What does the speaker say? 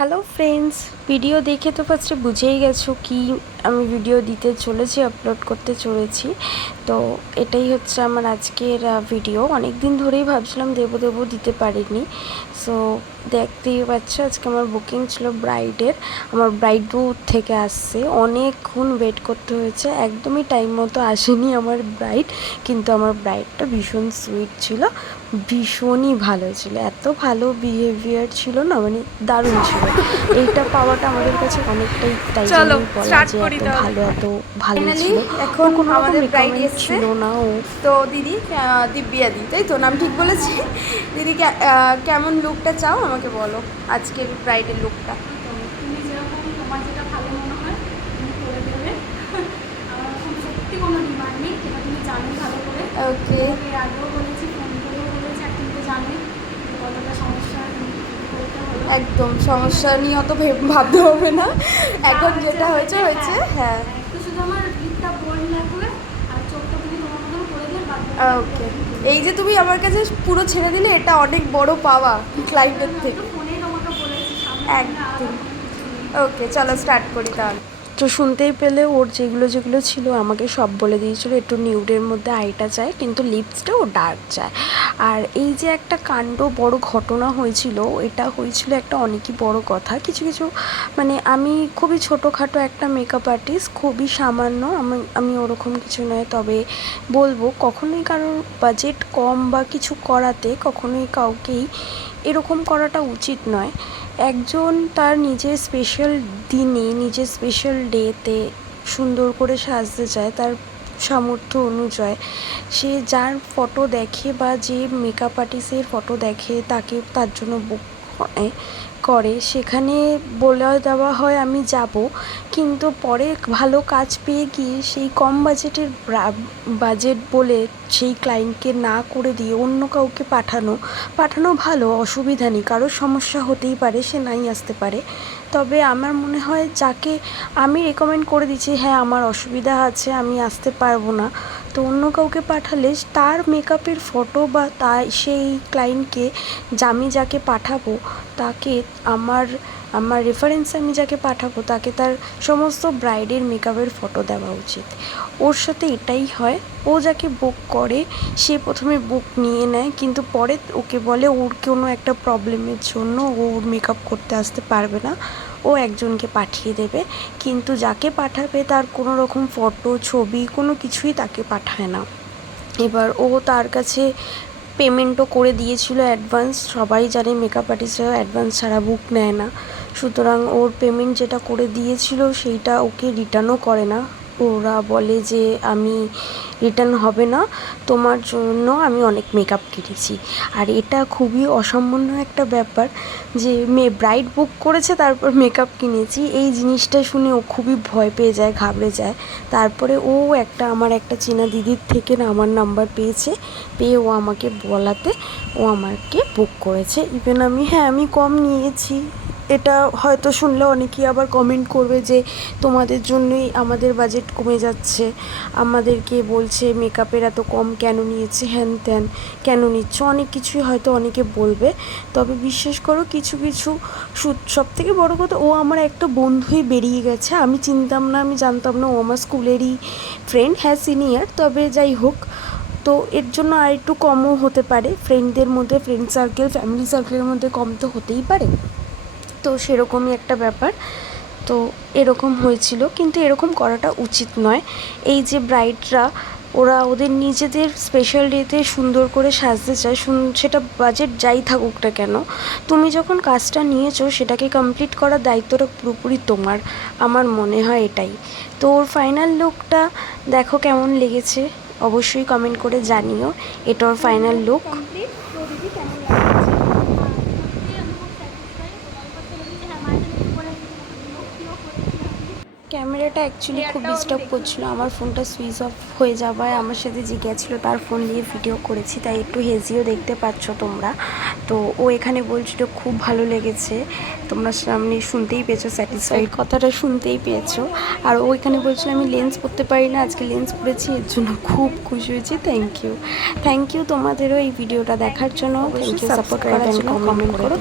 Hello friends, video দেখে তো ফার্স্টে বুঝেই গেছো কি আমি ভিডিও দিতে চলেছি, আপলোড করতে চলেছি। তো এটাই হচ্ছে আমার আজকের ভিডিও। অনেক দিন ধরেই ভাবছিলাম দেবো দিতে পারিনি। সো দেখতেই পাচ্ছ আজকে আমার বুকিং ছিল ব্রাইডের। আমার ব্রাইড দূর থেকে আসছে, অনেকক্ষণ ওয়েট করতে হয়েছে, একদমই টাইম মতো আসেনি আমার ব্রাইড। কিন্তু আমার ব্রাইডটা ভীষণ সুইট ছিল, ভীষণই ভালো ছিল, এত ভালো বিহেভিয়ার ছিল না, মানে দারুণ ছিল। এইটা পাওয়াটা আমাদের কাছে অনেকটাই, তাই জন্যই বলা যে এত ভালো ছিল। এখন কোনো আমাদের রকম ব্রাইড রেকমেন্ড এসছে ছিল না ও। তো দিদি দিব্যা দি, তাই তো নাম ঠিক বলেছি? দিদি কেমন লুকটা চাও আমাকে বলো, আজকের ব্রাইডের লুকটা। তুমি যেরকম তোমার যেটা ভালো মনে হয় তুমি করে দেবে। আমার এখন সত্যি কোনো ডিমান্ড নেই, সেটা তুমি জানো ভালো করে। ওকে, এর আগেও বলেছি, ফোন করেও বলেছি, আর তুমি তো জানোই কতটা সমস্যা করতে হলো। একদম সমস্যা নিয়ে অত ভাবতে হবে না, এখন যেটা হয়েছে হয়েছে। হ্যাঁ, একটু শুধু আমার লিপটা বোল্ড লাগবে আর চোখটা তুমি তোমার মতন করে দিলে বাকি ওকে। এই যে তুমি আমার কাছে পুরো ছেড়ে দিলে, এটা অনেক বড় পাওয়া ক্লায়েন্টের থেকে। ফোনেই তোমাকে বলেছি সামনে একদম। ওকে, চলো স্টার্ট করি তাহলে। তো শুনতেই পেলে ওর যেগুলো ছিল আমাকে সব বলে দিয়েছিল। একটু নিউডের মধ্যে আইটা চায়, কিন্তু লিপসটাও ডার্ক চায়। আর এই যে একটা কাণ্ড বড় ঘটনা হয়েছিল, এটা হয়েছিল একটা অনেকই বড় কথা। কিছু মানে আমি খুবই ছোটোখাটো একটা মেকআপ আর্টিস্ট, খুবই সামান্য, আমি ওরকম কিছু নয়। তবে বলবো কখনোই কারোর বাজেট কম বা কিছু করাতে কখনোই কাউকেই এরকম করাটা উচিত নয়। একজন তার নিজের স্পেশাল দিনে, নিজের স্পেশাল ডেতে সুন্দর করে সাজতে চায়, তার সামর্থ্য অনুযায়ী সে যার ফটো দেখে বা যে মেকআপ আর্টিস্টের ফটো দেখে তাকে তার জন্য বুক করে, সেখানে বলে দেওয়া হয় আমি যাব, কিন্তু পরে ভালো কাজ পেয়ে গিয়ে সেই কম বাজেটের বাজেট বলে সেই ক্লায়েন্টকে না করে দিয়ে অন্য কাউকে পাঠানো ভালো, অসুবিধা নেই, কারোর সমস্যা হতেই পারে, সে নাই আসতে পারে। তবে আমার মনে হয় যাকে আমি রেকমেন্ড করে দিচ্ছি, হ্যাঁ আমার অসুবিধা আছে আমি আসতে পারবো না, তো অন্য কাউকে পাঠালে তার মেকআপের ফটো বা সেই ক্লায়েন্টকে আমি যাকে পাঠাবো তাকে আমার রেফারেন্সে আমি যাকে পাঠাবো তাকে তার সমস্ত ব্রাইডের মেকআপের ফটো দেওয়া উচিত। ওর সাথে এটাই হয়, ও যাকে বুক করে সে প্রথমে বুক নিয়ে নেয়, কিন্তু পরে ওকে বলে ওর কোনো একটা প্রবলেমের জন্য ওর মেকআপ করতে আসতে পারবে না, ও একজনকে পাঠিয়ে দেবে। কিন্তু যাকে পাঠাবে তার কোনো রকম ফটো ছবি কোনো কিছুই তাকে পাঠায় না। এবার ও তার কাছে পেমেন্টও করে দিয়েছিল অ্যাডভান্স, সবাই জানে মেকআপ আর্টিস্টরা অ্যাডভান্স ছাড়া বুক নেয় না। সুতরাং ওর পেমেন্ট যেটা করে দিয়েছিল সেইটা ওকে রিটার্নও করে না। ওরা বলে যে আমি রিটার্ন হবে না, তোমার জন্য আমি অনেক মেকআপ কিনেছি। আর এটা খুবই অসামান্য একটা ব্যাপার যে ব্রাইড বুক করেছে তারপর মেকআপ কিনেছি, এই জিনিসটা শুনে ও খুবই ভয় পেয়ে যায়, ঘাবড়ে যায়। তারপরে ও আমার একটা চেনা দিদির থেকে আমার নাম্বার পেয়ে ও আমাকে বলাতে ও আমাকে বুক করেছে। ইভেন আমি কম নিয়েছি, এটা হয়তো শুনলে অনেকেই আবার কমেন্ট করবে যে তোমাদের জন্যই আমাদের বাজেট কমে যাচ্ছে, আমাদেরকে বলছে মেকআপের এত কম কেন নিয়েছে, হ্যান ত্যান কেন নিচ্ছ, অনেক কিছুই হয়তো অনেকে বলবে। তবে বিশ্বাস করো কিছু সব থেকে বড় কথা, ও আমার একটা বন্ধুই বেরিয়ে গেছে, আমি চিনতাম না, আমি জানতাম না, ও আমার স্কুলেরই ফ্রেন্ড, হ্যাঁ সিনিয়র, তবে যাই হোক। তো এর জন্য আর একটু কমও হতে পারে, ফ্রেন্ডদের মধ্যে, ফ্রেন্ড সার্কেল ফ্যামিলি সার্কেলের মধ্যে কম তো হতেই পারে। তো সেরকমই একটা ব্যাপার। তো এরকম হয়েছিল, কিন্তু এরকম করাটা উচিত নয়। এই যে ব্রাইডরা ওরা ওদের নিজেদের স্পেশাল ডেতে সুন্দর করে সাজতে চায়, সেটা বাজেট যাই থাকুক না কেন, তুমি যখন কাজটা নিয়েছো সেটাকে কমপ্লিট করার দায়িত্বটা পুরোপুরি তোমার, আমার মনে হয় এটাই। তো ওর ফাইনাল লুকটা দেখো কেমন লেগেছে, অবশ্যই কমেন্ট করে জানিও। এটা ওর ফাইনাল লুক। কমপ্লিট। তো দিদি কেমন লাগছে? ক্যামেরাটা অ্যাকচুয়ালি খুব ডিস্টার্ব করছিল, আমার ফোনটা সুইচ অফ হয়ে যাওয়ায় আমার সাথে যে গেছিলো তার ফোন দিয়ে ভিডিও করেছি, তাই একটু হেজিও দেখতে পাচ্ছ তোমরা। তো ও এখানে বলছিল খুব ভালো লেগেছে, তোমরা সামনে শুনতেই পেয়েছো, স্যাটিসফাইড কথাটা শুনতেই পেয়েছো। আর ও এখানে বলছিল আমি লেন্স পরতে পারি না, আজকে লেন্স পরেছি, এর জন্য খুব খুশি হয়েছি। থ্যাংক ইউ তোমাদেরও এই ভিডিওটা দেখার জন্য, থ্যাংক ইউ সাপোর্ট করার জন্য, কমেন্ট করো।